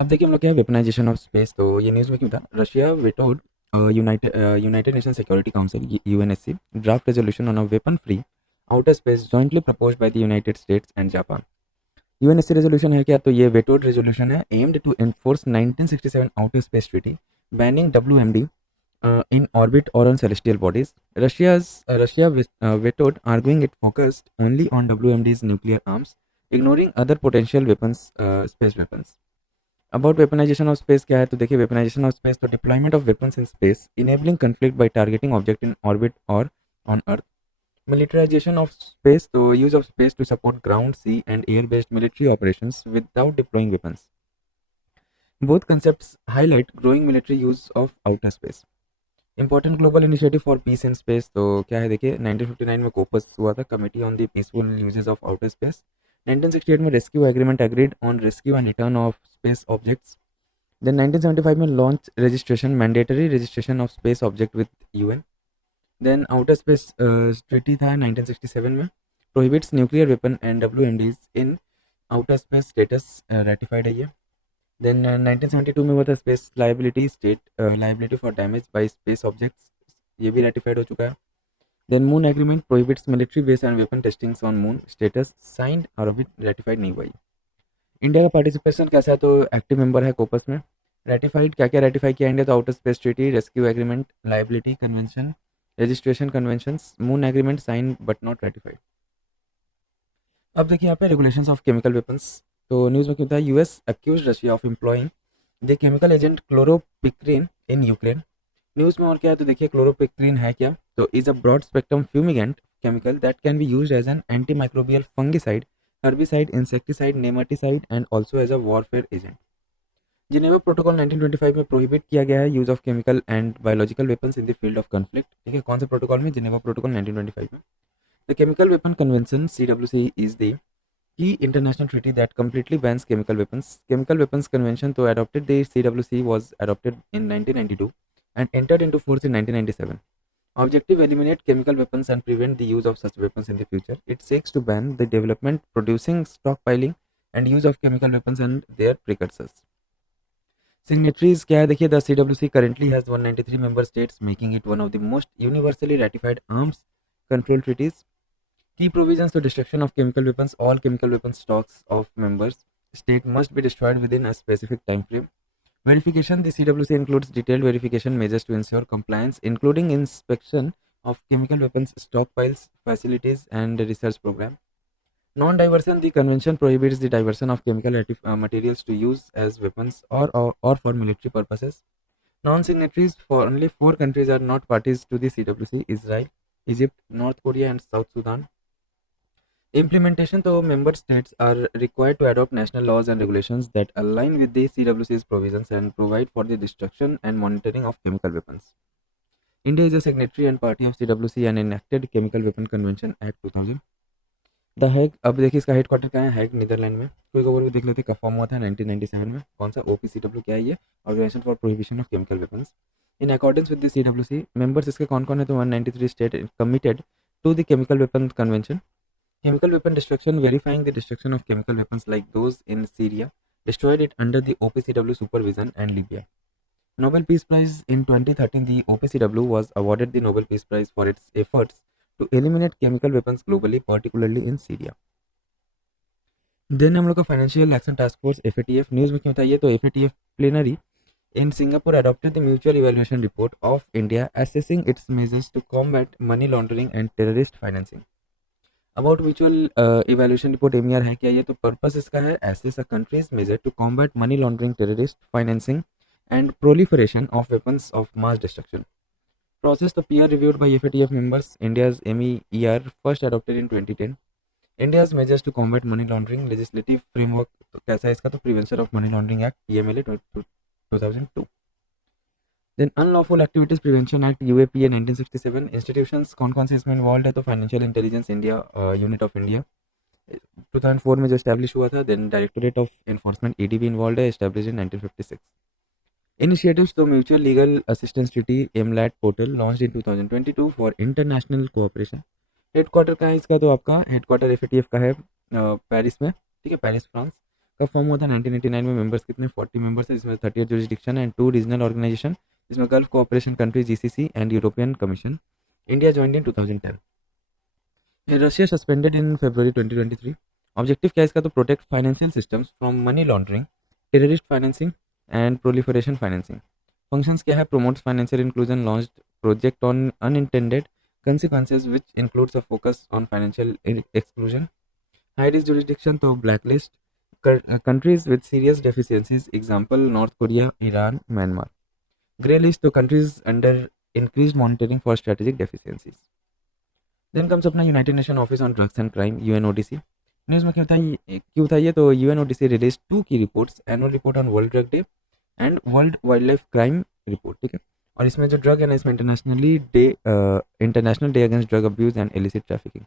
अब देखिए हम लोग क्या है वेपनाइजेशन ऑफ स्पेस। तो ये न्यूज़ में क्यों था, Russia vetoed United Nation Security Council UNSC draft resolution on a weapon free outer space jointly proposed by the United States and Japan. UNSC resolution है क्या, तो ये वेटोड रेजोल्यूशन है aimed to enforce 1967 Outer space Treaty banning WMD in orbit or on celestial bodies. Russia vetoed, arguing it focused only on WMD's nuclear arms, ignoring other potential weapons, space weapons. About weaponization of space क्या है, तो देखिए weaponization of space तो deployment of weapons in space, enabling conflict by targeting object in orbit or on Earth. Militarization of space तो use of space to support ground, sea and air-based military operations without deploying weapons. Both concepts highlight growing military use of outer space. Important global initiative for peace in space तो क्या है, देखिए 1959 में COPUOS हुआ था, committee on the peaceful uses of outer space. 1968 में rescue agreement agreed on rescue and return of space objects. Then 1975 में launch registration mandatory registration of space object with UN. Then Outer space Treaty था 1967 में, prohibits nuclear weapon and WMDs in outer space states ratified है ये। Then 1972 में हुआ था space liability state liability for damage by space objects, ये भी ratified हो चुका है। Then moon agreement prohibits military base and weapon testings on moon, status signed और अभी रेटिफाइड नहीं हुआ है। इंडिया का पार्टिसिपेशन कैसा है, तो एक्टिव मेंबर है कोपस में। रेटिफाइड क्या क्या रेटिफाई किया इंडिया, तो Outer space Treaty, rescue agreement, liability convention, registration conventions, moon agreement sign but not ratified. अब देखिए यहाँ पे रेगुलेशंस ऑफ केमिकल वेपन्स। तो न्यूज़ में क्यों था, US accuse Russia of employing the chemical agent chloropicrin in Ukraine. News में और क्या है, तो देखिए क्लोरोपिक्रीन है क्या, तो is a broad spectrum fumigant chemical that can be used as an antimicrobial fungicide, herbicide, insecticide, nematicide and also as a warfare agent. Geneva protocol 1925 में प्रोहिबिट किया गया है use of chemical and biological weapons in the field of conflict. ठीक है, कौन से protocol में, Geneva protocol 1925 में। The chemical weapon convention CWC is the key international treaty that completely bans chemical weapons. Chemical weapons convention तो adopted the CWC was adopted in 1992 and entered into force in 1997. Objective eliminate chemical weapons and prevent the use of such weapons in the future. It seeks to ban the development, producing, stockpiling and use of chemical weapons and their precursors. Signatories क्या है, देखिए the CWC currently has 193 member states, making it one of the most universally ratified arms control treaties. Key provisions to destruction of chemical weapons. All chemical weapon stocks of members state must be destroyed within a specific time frame. Verification. The CWC includes detailed verification measures to ensure compliance, including inspection of chemical weapons stockpiles, facilities, and research program. Non-diversion. The convention prohibits the diversion of chemical materials to use as weapons or for military purposes. Non-signatories. For only 4 countries are not parties to the CWC: Israel, Egypt, North Korea, and South Sudan. Implementation. So member states are required to adopt national laws and regulations that align with the CWC's provisions and provide for the destruction and monitoring of chemical weapons. India is a signatory and party of CWC and enacted Chemical Weapon Convention Act 2000. The Hague, अब देखिए इसका headquarter कहाँ है, हैग Netherlands में। कोई खबर भी देख लेते कब फॉर्म हुआ था 1997 में। कौन सा, OPCW क्या है ये, organisation for prohibition of chemical weapons. In accordance with the CWC members इसके कौन कौन है, तो 193 state committed to the chemical weapon convention. Chemical weapon destruction, verifying the destruction of chemical weapons like those in Syria, destroyed it under the OPCW supervision, and Libya. Nobel Peace Prize in 2013, the OPCW was awarded the Nobel Peace Prize for its efforts to eliminate chemical weapons globally, particularly in Syria. Then हम लोग का financial action task force FATF news में क्यों था ये, तो FATF plenary in Singapore adopted the mutual evaluation report of India assessing its measures to combat money laundering and terrorist financing. About mutual evaluation report MER है क्या ये, तो purpose इसका है assess a country's measure to combat money laundering, terrorist financing and proliferation of weapons of mass destruction. Process तो peer reviewed by FATF members. India's MER first adopted in 2010। India's measures to combat money laundering legislative framework तो कैसा है इसका, तो prevention of money laundering act PMLA 2002। Then unlawful activities prevention act UAPA 1967। Institutions कौन कौन से इसमें involve है, तो financial intelligence India unit of India 2004 में जो एस्टैब्लिश हुआ था। Then directorate of enforcement ED भी इन्वॉल्व है, एस्टैब्लिश इन 1956। इनिशिएटिव्स तो mutual legal assistance treaty MLAT portal launch in 2022 for international cooperation. Headquarter का है इसका, तो आपका हेडक्वार्टर FATF का है पेरिस में। ठीक है, पेरिस फ्रांस। कब फॉर्म हुआ था 1989 में। मेंबर्स कितने 40 मेंबर्स है, जिसमें 38 जुरिस्डिक्शन एंड 2 रीजनल ऑर्गेनाइजेशन, जिसमें gulf cooperation country GCC and European commission. India joined in 2010। Russia suspended in February 2023। Objective क्या है इसका, तो protect financial systems from money laundering, terrorist financing and proliferation financing. Functions क्या है, promotes financial inclusion, launched project on unintended consequences which includes a focus on financial exclusion. High risk jurisdiction to blacklist countries with serious deficiencies, example North Korea, Iran, Myanmar. Grey list to countries under increased monitoring for strategic deficiencies. Then comes अपना United Nation Office on drugs and crime UNODC. News में क्यों था ये, तो UNODC release 2 की reports, annual report on world drug day and world wildlife crime report, ठीक है। और इसमें जो ड्रग है ना, इसमें International Day Against Drug Abuse and Illicit Trafficking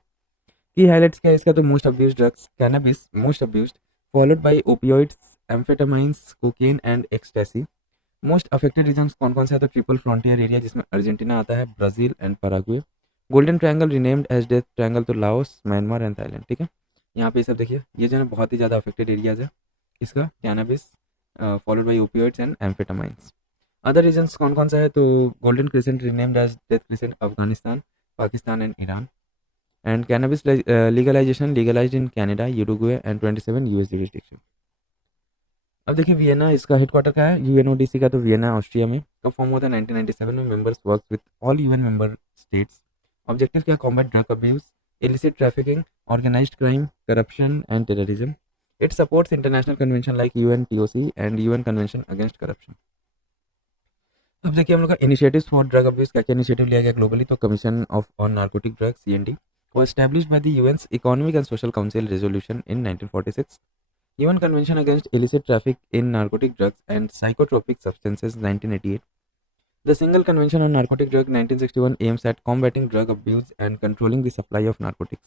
की हाईलाइट्स क्या है इसका, तो most abuse drugs cannabis most abused, followed by opioids, amphetamines, cocaine and ecstasy. Most affected regions कौन कौन से है, तो ट्रिपल फ्रंटियर एरिया जिसमें अर्जेंटीना आता है, Brazil and Paraguay. Golden triangle renamed as death triangle तो लाओस, म्यांमार एंड थाईलैंड, ठीक है। यहाँ पे ये सब देखिए, ये जो है बहुत ही ज़्यादा अफेक्टेड एरियाज है इसका, cannabis followed by opioids and amphetamines. Other regions कौन कौन सा है, तो golden crescent renamed as death crescent Afghanistan, Pakistan and Iran. And cannabis legalisation legalised in Canada, Uruguay and 27 US jurisdiction. अब देखिए वियना इसका हेडक्वार्टर का है, यूएनओडीसी का तो वियना ऑस्ट्रिया में। कब फॉर्म हुआ था 1997 में। Members work with all UN member states. Objective क्या, combat drug abuse, illicit trafficking, organized crime, corruption and terrorism. It supports international convention like UNTOC and UN Convention Against Corruption. अब देखिए हम लोग का इनिशिएटिव्स फॉर ड्रग अब्यूज, क्या क्या initiative लिया गया ग्लोबली, तो commission of on narcotic drugs CND was established by the UN's Economic and Social Council resolution in 1946. UN Convention Against Illicit Traffic in Narcotic Drugs and Psychotropic Substances 1988. The Single Convention on Narcotic Drugs 1961 aims at combating drug abuse and controlling the supply of narcotics.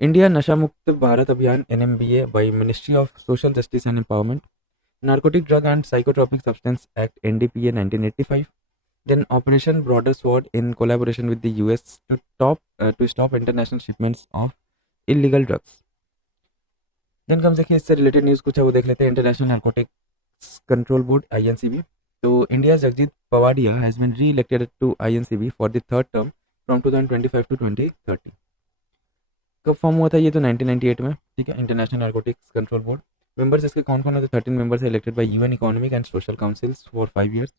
India Nasha Mukt Bharat Abhiyan NMBA by Ministry of Social Justice and Empowerment. Narcotic Drug and Psychotropic Substance Act NDPA 1985. Then Operation Broader Sword in collaboration with the US to stop international shipments of illegal drugs. Then come देखिए इससे related news कुछ है वो देख लेते हैं। International narcotics control Board INCB, तो India Jagjit Pawadia has been reelected to INCB for the third term from 2025 to 2030। कब फॉर्म हुआ था ये, तो 1998 में, ठीक है। International narcotics control board members इसके कौन कौन है, तो 13 मेंबर्स है elected by UN economic and social councils for 5 years।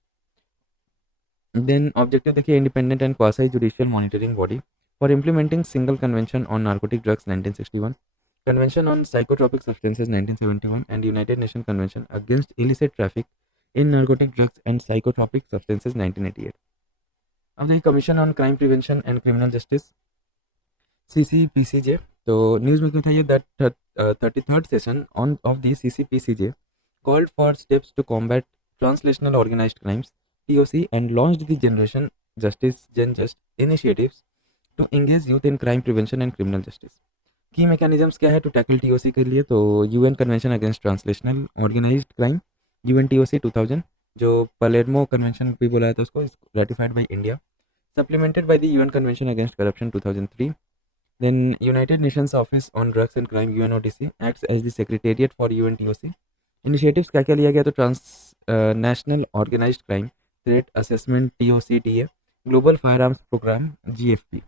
Then objective देखिए, independent and quasi judicial monitoring body for implementing single convention on narcotic drugs 1961, Convention on Psychotropic Substances 1971 and United Nations Convention Against Illicit Traffic in Narcotic Drugs and Psychotropic Substances 1988. अब देखिए commission on crime prevention and criminal justice CCPCJ, तो news में क्यों था ये, that 33rd session on off the CCPCJ called for steps to combat translational organized crimes TOC and launched the Generation Justice Gen Just initiatives to engage youth in crime prevention and criminal justice. की mechanisms क्या है to tackle TOC के लिए, तो UN convention against translational organised crime UNTOC 2000, जो Palermo convention भी बोला था उसको, ratified by India, supplemented by the UN convention against corruption 2003। Then United Nations office on drugs and crime UNODC acts as the secretariat for UNTOC। Initiatives क्या क्या लिया गया, तो trans national organised crime threat assessment TOCTA, global fire arms programme GFP।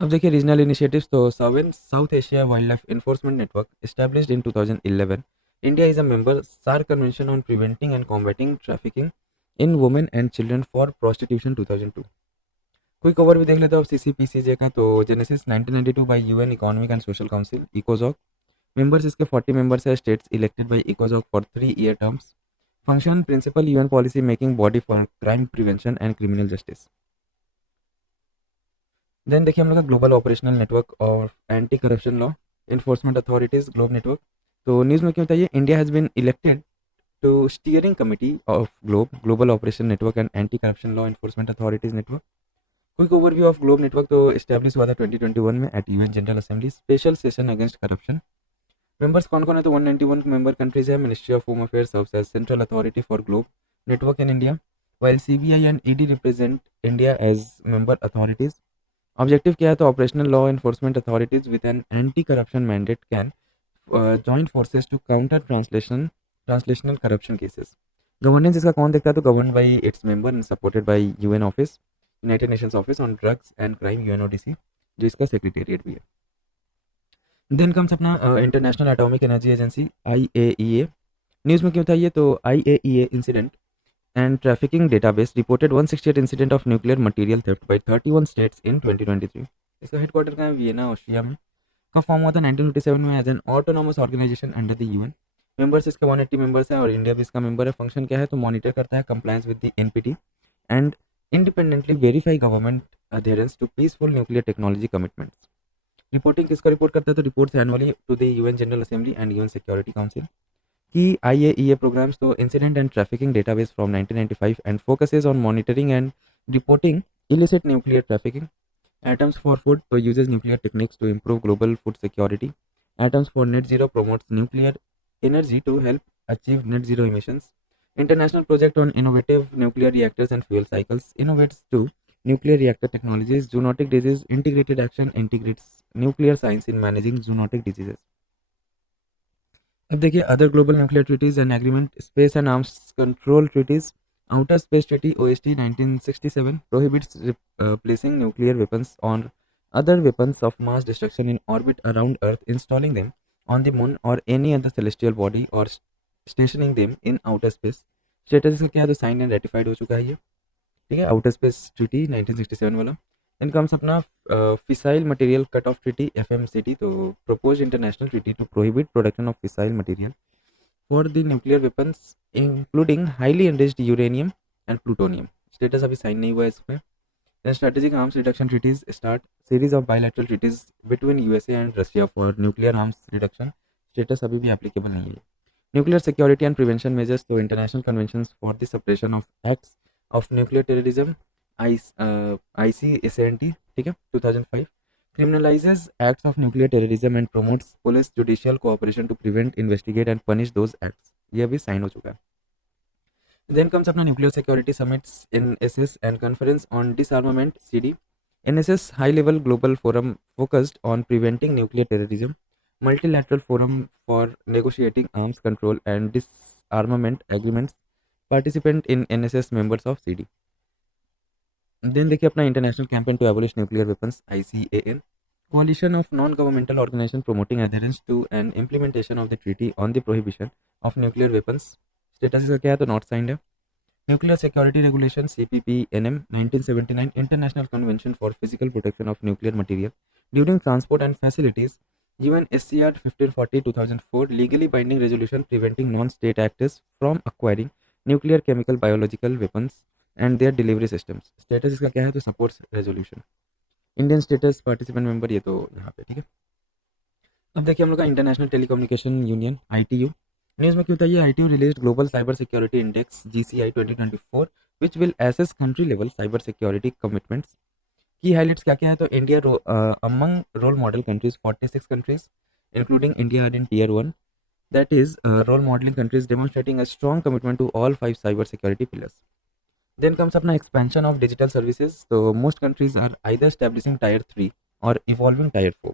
अब देखिए regional initiatives, तो South Asia wildlife enforcement network established in 2011। India is a member SAARC convention on preventing and combating trafficking in women and children for prostitution 2002। Quick over भी देख लेते हो अब CCPCJ का, तो genesis 1992 by UN economic and social council इकोजॉक। Members इसके 40 members है, स्टेट्स इलेक्टेड बाय इकोजॉक for 3-year terms. Function principal UN policy making body for crime prevention and criminal justice. Then देखिए हम लोग का ग्लोबल ऑपरेशनल नेटवर्क और anti corruption law enforcement authorities globe network, तो news में क्यों बताइए, India has been elected to steering committee of global operation network and anti corruption law enforcement authorities network. Quick overview of globe network, तो establish हुआ था 2021 में at UN general assembly, special session against corruption. Members कौन कौन है, तो 191 member countries है। Ministry of home affairs serves as central authority for globe network in India, while CBI and ED represent India as member authorities. Objective क्या है, तो operational law enforcement authorities with an anti corruption mandate can joint forces to counter translational corruption cases. Governance इसका कौन देखता है? तो govern by its member and supported by UN office, United Nations office on drugs and crime, UNODC, जो इसका secretariat भी है. Then comes अपना international atomic energy agency IAEA. News में क्यों था ये? तो IAEA incident and trafficking database reported 168 incident of nuclear material theft by 31 states in 2023. इसका हेडक्वार्टर कहाँ है? वियना, ऑस्ट्रिया में. कब फॉर्म हुआ था? 1957 में as an autonomous organisation under the UN. Members इसके 180 मेंबर्स हैं और इंडिया भी इसका मेंबर है. फंक्शन क्या है? तो मॉनिटर करता है compliance with the NPT and independently verify government adherence to peaceful nuclear technology commitments. Reporting किसका रिपोर्ट करता है? तो reports annually to the UN general assembly and UN security council. Key IAEA programs to incident and trafficking database from 1995 and focuses on monitoring and reporting illicit nuclear trafficking. Atoms for Food uses nuclear techniques to improve global food security. Atoms for Net Zero promotes nuclear energy to help achieve net zero emissions. International project on innovative nuclear reactors and fuel cycles innovates to nuclear reactor technologies. Zoonotic disease integrated action integrates nuclear science in managing zoonotic diseases. अब देखिए other global nuclear treaties and agreement. Space and arms control treaties. Outer space treaty OST 1967 prohibits placing nuclear weapons or other weapons of mass destruction in orbit around Earth, installing them on the moon or any other celestial body or stationing them in outer space. Status इसका क्या है? तो sign and ratified हो चुका है ये. ठीक है, आउटर स्पेस ट्रीटी 1967 वाला. देन कम्स अपना fissile material cut off treaty FMCT. तो propose international treaty to prohibit production of fissile material for the nuclear weapons including highly enriched uranium and plutonium. Status अभी sign नहीं हुआ है इसमें. Then strategic arms reduction treaties start series of bilateral treaties between USA and Russia for nuclear arms reduction. Status अभी भी applicable नहीं है. Nuclear security and prevention measures. तो international conventions for the suppression of acts of nuclear terrorism ICSNT. ठीक है, 2005 criminalizes acts of nuclear terrorism and promotes police judicial cooperation to prevent, investigate and punish those acts. ये अभी sign हो चुका है. Then comes अपना nuclear security summits NSS and conference on disarmament CD. NSS high level global forum focused on preventing nuclear terrorism. Multilateral forum for negotiating arms control and disarmament agreements. Participant in NSS members of CD. देन देखिए अपना international campaign to abolish nuclear weapons ICAN. coalition of non-governmental organizations promoting adherence to and implementation of the treaty on the prohibition of nuclear weapons. Status इसका क्या है? तो not signed है. Nuclear security regulation CPPNM 1979 international convention for physical protection of nuclear material during transport and facilities. UNSCR 1540 2004 legally binding resolution preventing non-state actors from acquiring nuclear, chemical, biological weapons and their delivery systems. Status इसका क्या है? तो supports resolution. Indian status participant member ये तो यहाँ पे. ठीक है, अब देखिए हम लोग का international telecommunication union ITU. News में क्यों था ये? ITU release global cyber security index GCI 2024 which will assess country level cyber security commitments. की हाईलाइट्स क्या क्या है? तो India among role model countries 46 countries including India are in Tier 1. That is role modeling countries demonstrating a strong commitment to all 5 cyber security pillars. Then comes अपना expansion of digital services. तो most countries are either establishing Tier 3 और evolving Tier 4.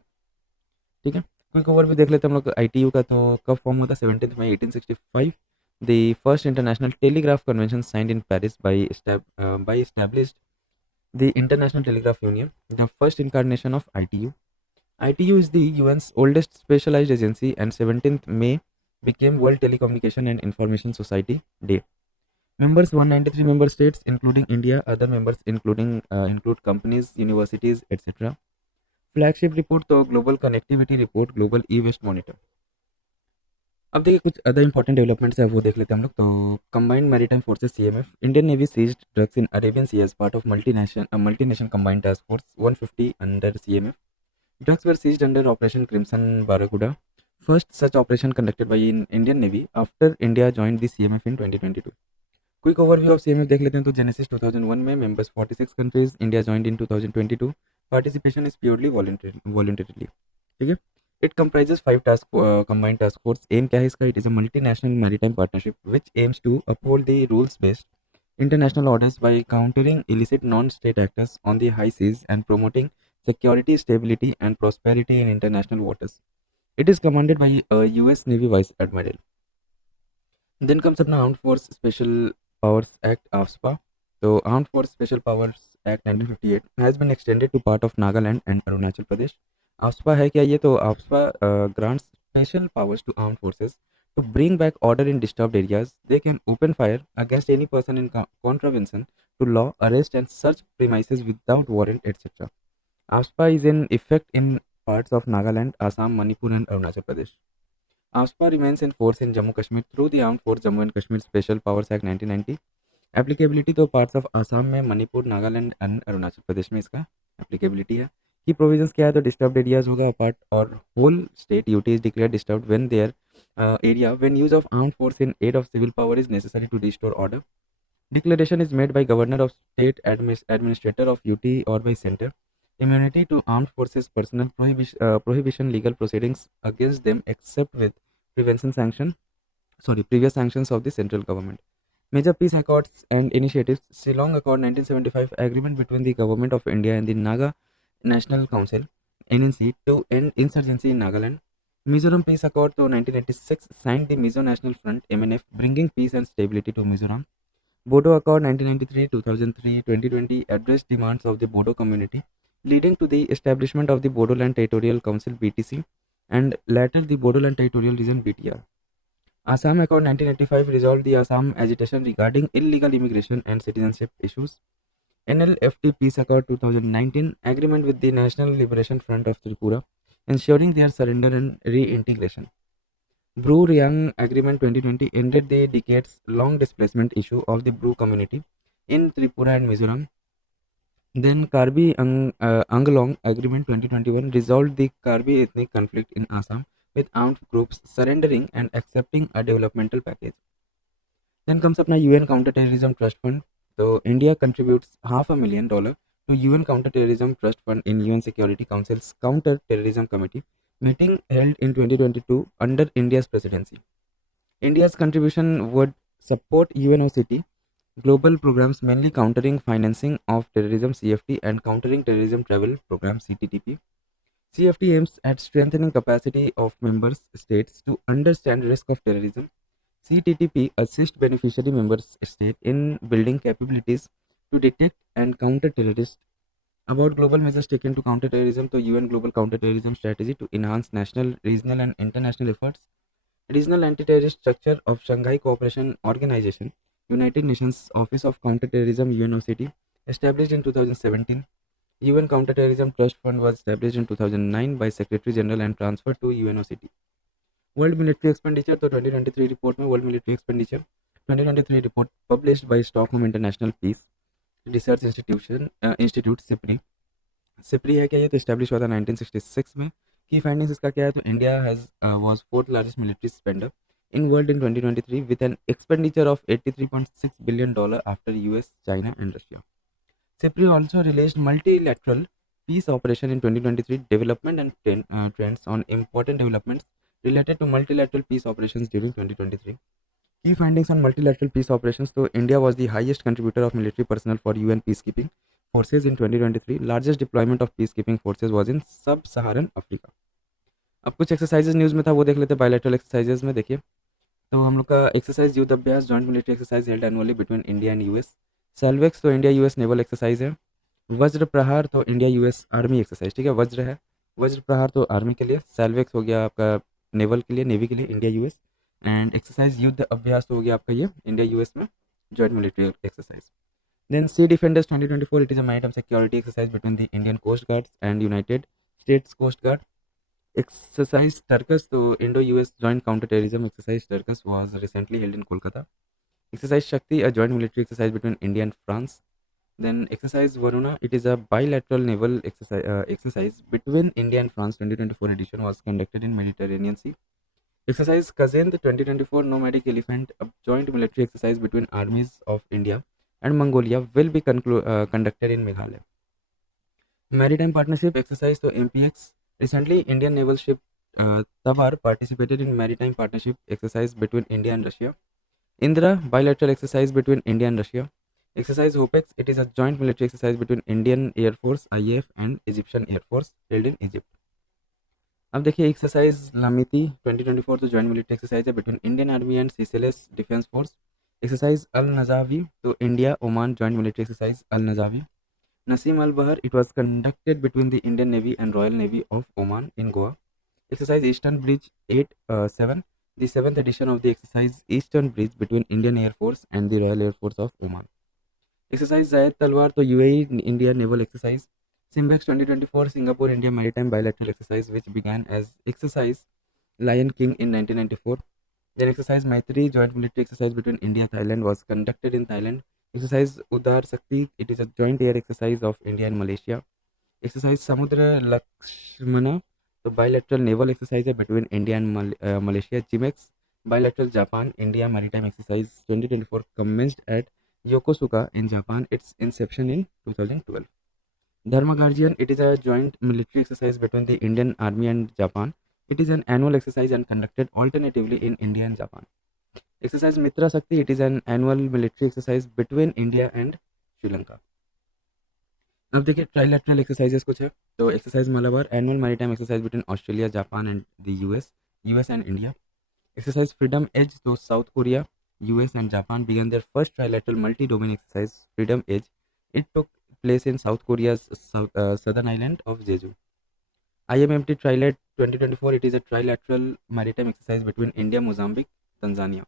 ठीक है, quick overview देख लेते हैं हम लोग ITU का. तो कब फॉर्म हुआ था? 17 मई 1865. The first international telegraph convention signed in Paris by established the International Telegraph Union, the first incarnation of ITU. ITU is the UN's oldest specialized agency and 17th May became World Telecommunication and Information Society Day. Members 193 member states including India. Other members include companies, universities, etc. Flagship report तो global connectivity report, global e-waste monitor. अब देखिए कुछ other important developments है वो देख लेते हैं हम लोग. तो combined maritime forces CMF. Indian navy seized drugs in Arabian sea as part of multinational combined task force 150 under CMF. Drugs were seized under Operation Crimson Barracuda, first such operation conducted by Indian Navy after India joined the CMF in 2022. Quick overview of CMF देख लेते हैं. तो Genesis 2001 में members 46 countries, India joined in 2022. Participation is purely voluntarily. ठीक है, it comprises 5 combined task force. Aim क्या है इसका? It is a multinational maritime partnership which aims to uphold the rules-based international orders by countering illicit non-state actors on the high seas and promoting security, stability and prosperity in international waters. It is commanded by a US Navy Vice Admiral. Then comes अपना Armed Force Special Powers Act AFSPA. So Armed Force Special Powers Act 1958 has been extended to part of Nagaland and Arunachal Pradesh. AFSPA है क्या ये? तो AFSPA grants special powers to armed forces to bring back order in disturbed areas. They can open fire against any person in contravention to law, arrest and search premises without warrant, etc. AFSPA is in effect in parts of Nagaland, Assam, Manipur and Arunachal Pradesh. AFSPA remains in force in Jammu Kashmir through the Armed Force Jammu and Kashmir Special Powers Act 1990. Applicability तो parts of Assam में, Manipur, Nagaland and Arunachal Pradesh में इसका applicability है. की provisions क्या है? तो disturbed areas होगा अपार्ट और whole state UT is declare disturbed when there area when use of armed force in aid of civil power is necessary to restore order. Declaration is made by governor of state, administrator of UT or by center. Immunity to armed forces personnel, prohibition legal proceedings against them except with previous sanctions of the central government. Major peace accords and initiatives. Shillong Accord 1975 agreement between the government of India and the Naga National Council NNC to end insurgency in Nagaland. Mizoram Peace Accord to 1986 signed the Mizo National Front MNF bringing peace and stability to Mizoram. Bodo Accord 1993, 2003, 2020 addressed demands of the Bodo community, leading to the establishment of the Bodoland Territorial Council BTC and later the Bodoland Territorial Region BTR. Assam Accord 1985 resolved the Assam agitation regarding illegal immigration and citizenship issues. NLFT Peace Accord 2019 agreement with the National Liberation Front of Tripura, ensuring their surrender and reintegration. Bru-Riang Agreement 2020 ended the decades-long displacement issue of the Bru community in Tripura and Mizoram. Then Karbi Anglong Agreement 2021 resolved the Karbi ethnic conflict in Assam with armed groups surrendering and accepting a developmental package. Then comes अपना UN Counter-Terrorism Trust Fund. So India contributes $500,000 to UN Counter-Terrorism Trust Fund in UN Security Council's Counter-Terrorism Committee meeting held in 2022 under India's presidency. India's contribution would support UNOCT global programs mainly countering financing of terrorism CFT and countering terrorism travel program CTTP. CFT aims at strengthening capacity of member states to understand risk of terrorism. CTTP assists beneficiary member state in building capabilities to detect and counter terrorists. About global measures taken to counter terrorism, तो UN Global Counter Terrorism Strategy to enhance national, regional and international efforts. Regional Anti-Terrorist Structure of Shanghai Cooperation Organization, United Nations Office of Counter-Terrorism UNOCT, established in 2017. UN Counter-Terrorism Trust Fund was established in 2009 by Secretary General and transferred to UNOCT. World Military Expenditure, तो 2023 report में world military expenditure 2023 report published by Stockholm international peace research institute SIPRI है क्या? ये तो establish हुआ था 1966 में. की फाइंडिंग्स इसका क्या है? तो India has was fourth largest military spender in world in 2023 with an expenditure of $83.6 billion after US, China and Russia. CIPRI also released multilateral peace operation in 2023 development and trends on important developments related to multilateral peace operations during 2023. Key findings on multilateral peace operations. So India was the highest contributor of military personnel for UN peacekeeping forces in 2023. Largest deployment of peacekeeping forces was in sub-Saharan Africa. अब कुछ exercises news में था वो देख लेते हैं. Bilateral exercises में देखिए तो हम लोग का exercise Yudh Abhyas joint military exercise held annually between India and US. SALVEX तो इंडिया यूएस नेवल एक्सरसाइज है. वज्र प्रहार तो इंडिया यूएस आर्मी एक्सरसाइज. ठीक है, वज्र है, वज्र प्रहार तो आर्मी के लिए. सेल्वेक्स हो गया आपका नेवल के लिए, नेवी के लिए, India US. And exercise Yudh अभ्यास तो हो गया आपका ये इंडिया यूएस में joint military exercise. Then sea defenders 2024 it is a maritime security exercise between the Indian coast guards and United States coast guard. Exercise Turkus, तो Indo-US Joint Counter-Terrorism Exercise Turkus was recently held in Kolkata. Exercise Shakti, a joint military exercise between India and France. Then Exercise Varuna, it is a bilateral naval exercise between India and France. 2024 edition was conducted in Mediterranean Sea. Exercise Kazend 2024 Nomadic Elephant, a joint military exercise between armies of India and Mongolia, will be conducted in Meghalaya. Maritime Partnership Exercise, तो MPX. Recently, Indian naval ship Tabar participated in maritime partnership exercise between India and Russia. Indra, bilateral exercise between India and Russia. Exercise OPEX, it is a joint military exercise between Indian Air Force IAF and Egyptian Air Force held in Egypt. अब देखिए exercise Lamitiye 2024 तो joint military exercise है between Indian army and Seychelles defence force. Exercise Al Najah तो India Oman joint military exercise Al Najah. Nasim Al Bahar, it was conducted between the Indian Navy and Royal Navy of Oman in Goa. Exercise Eastern Bridge 8-7, the seventh edition of the exercise Eastern Bridge between Indian Air Force and the Royal Air Force of Oman. Exercise Zayed Talwar to UAE India Naval Exercise. Simbex 2024 Singapore India Maritime Bilateral Exercise, which began as Exercise Lion King in 1994. Then exercise Maitri joint military exercise between India and Thailand was conducted in Thailand. Exercise Udar Sakti, it is a joint air exercise of India and Malaysia. Exercise Samudra Lakshmana, the bilateral naval exercise between India and Malaysia. GMEX bilateral Japan India maritime exercise 2024 commenced at Yokosuka in Japan. Its inception in 2012. Dharma Guardian, it is a joint military exercise between the Indian Army and Japan. It is an annual exercise and conducted alternatively in India and Japan. Exercise Mitra Shakti, it is an annual military exercise between India and Sri Lanka. अब देखिए trilateral exercises कुछ है। तो exercise Malabar annual maritime exercise between Australia Japan and the US and India. Exercise freedom edge तो South Korea US and Japan began their first trilateral multi-domain exercise freedom edge. It took place in South Korea's southern island of Jeju. IMMT Trilat 2024, it is a trilateral maritime exercise between India, Mozambique, Tanzania.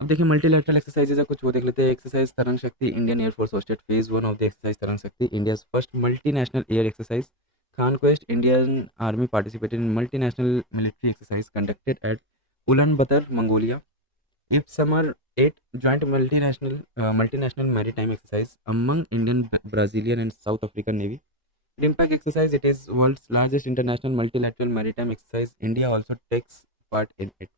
अब देखिए multilateral exercises है कुछ वो देख लेते हैं। Exercise Tarang Shakti Indian air force hosted phase 1 of the exercise Tarang Shakti India's first multinational air exercise. Khaan Quest Indian army participated in multinational military exercise conducted at Ulaanbaatar Mongolia. If summer 8 joint multinational maritime exercise among Indian, Brazilian and South African Navy. RIMPAC exercise, it is world's largest international multilateral maritime exercise. India also takes part in it.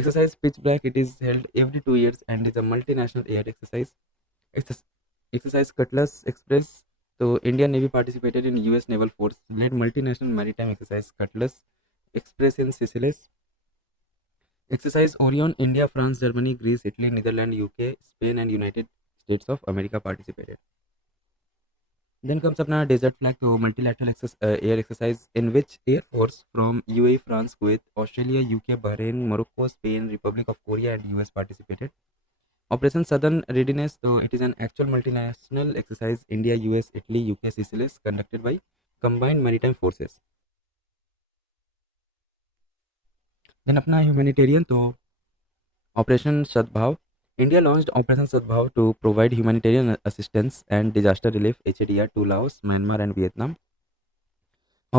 Exercise Pitchback, it is held every 2 years and is a multinational air exercise. Exercise Cutlass Express, so Indian Navy participated in US Naval Force led multinational maritime exercise Cutlass Express in Seychelles. Exercise Orion, India, France, Germany, Greece, Italy, Netherlands, UK, Spain and United States of America participated. Then comes अपना desert flag, तो multilateral air exercise in which air force from UAE, France, Kuwait, Australia, UK, Bahrain, Morocco, Spain, Republic of Korea and US participated. Operation Southern Readiness, so it is an actual multinational exercise India, US, Italy, UK, Seychelles conducted by combined maritime forces. Then अपना humanitarian, तो Operation Sadbhav. India launched Operation Sadbhav to provide humanitarian assistance and disaster relief (HADR) to Laos, Myanmar, and Vietnam.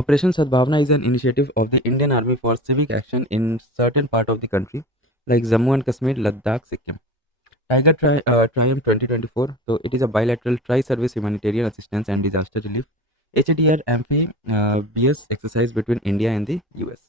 Operation Sadbhavna is an initiative of the Indian Army for civic action in certain part of the country, like Jammu and Kashmir, Ladakh, Sikkim. Tiger Triumph 2024. So it is a bilateral tri-service humanitarian assistance and disaster relief (HADR) amphibious exercise between India and the US.